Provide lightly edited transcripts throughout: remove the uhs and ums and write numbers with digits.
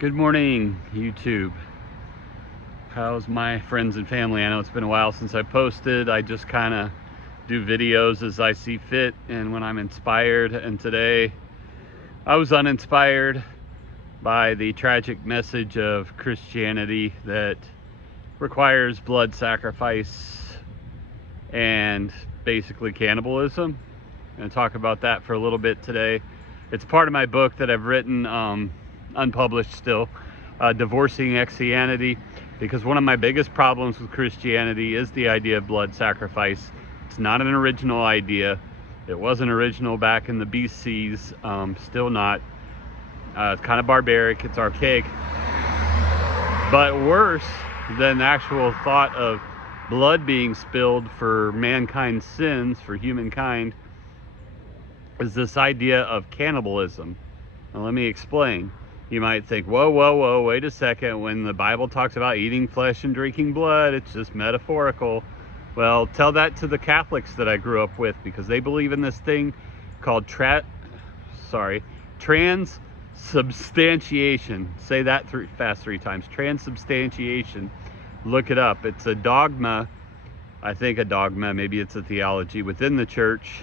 Good morning, YouTube. How's my friends and family? I know it's been a while since I posted. I just kind of do videos as I see fit and when I'm inspired. And today I was uninspired by the tragic message of Christianity that requires blood sacrifice and basically cannibalism. I'm going to talk about that for a little bit today. It's part of my book that I've written, unpublished still, Divorcing Christianity, because one of my biggest problems with Christianity is the idea of blood sacrifice. It's not an original idea. It wasn't original back in the BCs, still not. It's kind of barbaric, it's archaic. But worse than the actual thought of blood being spilled for mankind's sins, for humankind, is this idea of cannibalism. Now let me explain. You might think, whoa, wait a second. When the Bible talks about eating flesh and drinking blood, it's just metaphorical. Well, tell that to the Catholics that I grew up with, because they believe in this thing called transubstantiation. Say that fast 3 times. Transubstantiation. Look it up. It's a dogma, I think a dogma, maybe it's a theology within the church,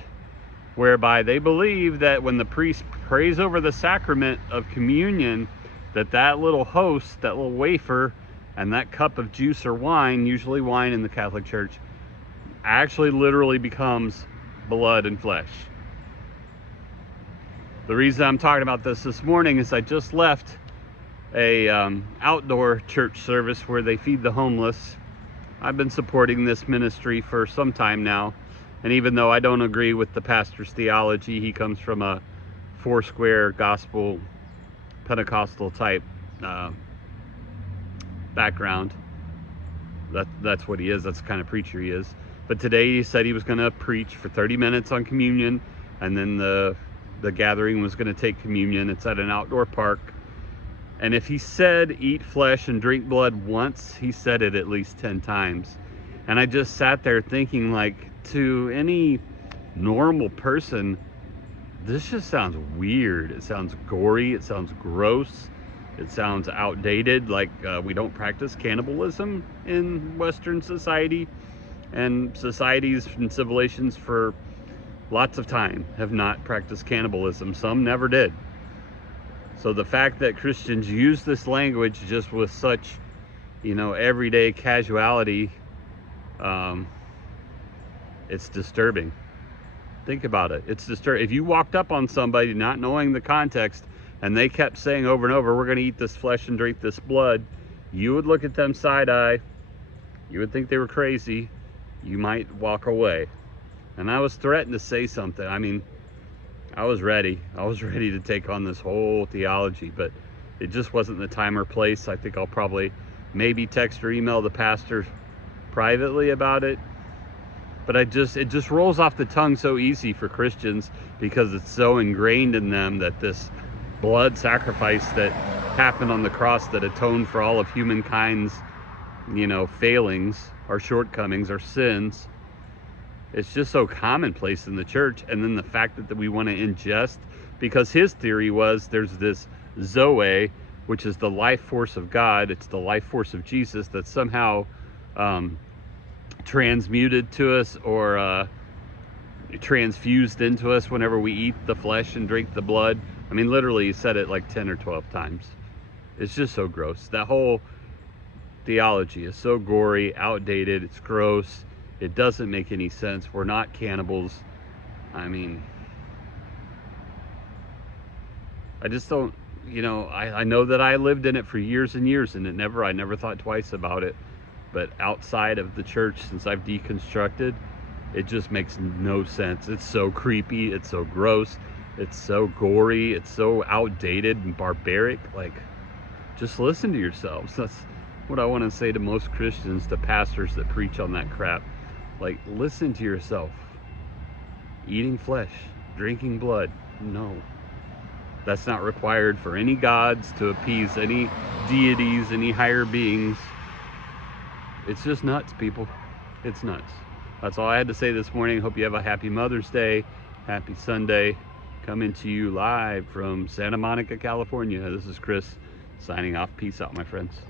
whereby they believe that when the priest prays over the sacrament of communion, that little host, that little wafer, and that cup of juice or wine, usually wine in the Catholic Church, actually literally becomes blood and flesh. The reason I'm talking about this morning is I just left a outdoor church service where they feed the homeless. I've been supporting this ministry for some time now. And even though I don't agree with the pastor's theology, he comes from a Foursquare gospel Pentecostal type background. That's what he is. That's the kind of preacher he is. But today he said he was going to preach for 30 minutes on communion, and then the gathering was going to take communion. It's at an outdoor park. And if he said eat flesh and drink blood once, he said it at least 10 times. And I just sat there thinking, like, to any normal person, this just sounds weird. It sounds gory. It sounds gross. It sounds outdated. Like we don't practice cannibalism in Western society, and societies and civilizations for lots of time have not practiced cannibalism. Some never did. So the fact that Christians use this language just with such, everyday casuality, it's disturbing. Think about it. It's disturbing. If you walked up on somebody not knowing the context and they kept saying over and over, we're going to eat this flesh and drink this blood, you would look at them side-eye. You would think they were crazy. You might walk away. And I was threatened to say something. I mean, I was ready. I was ready to take on this whole theology, but it just wasn't the time or place. I think I'll probably maybe text or email the pastor privately about it. But it just rolls off the tongue so easy for Christians, because it's so ingrained in them that this blood sacrifice that happened on the cross, that atoned for all of humankind's, failings, our shortcomings, our sins, it's just so commonplace in the church. And then the fact that we want to ingest, because his theory was there's this Zoe, which is the life force of God. It's the life force of Jesus that's somehow transmuted to us or transfused into us whenever we eat the flesh and drink the blood. I mean, literally he said it like 10 or 12 times. It's just so gross. That whole theology is so gory, outdated, it's gross. It doesn't make any sense. We're not cannibals. I mean, I just don't, I know that I lived in it for years and years, and I never thought twice about it. But outside of the church, since I've deconstructed, it just makes no sense. It's so creepy. It's so gross. It's so gory. It's so outdated and barbaric. Like, just listen to yourselves. That's what I want to say to most Christians, to pastors that preach on that crap. Like, listen to yourself. Eating flesh, drinking blood, no. That's not required for any gods to appease any deities, any higher beings. It's just nuts, people. It's nuts. That's all I had to say this morning. Hope you have a happy Mother's Day. Happy Sunday. Coming to you live from Santa Monica, California. This is Chris, Signing off. Peace out, my friends.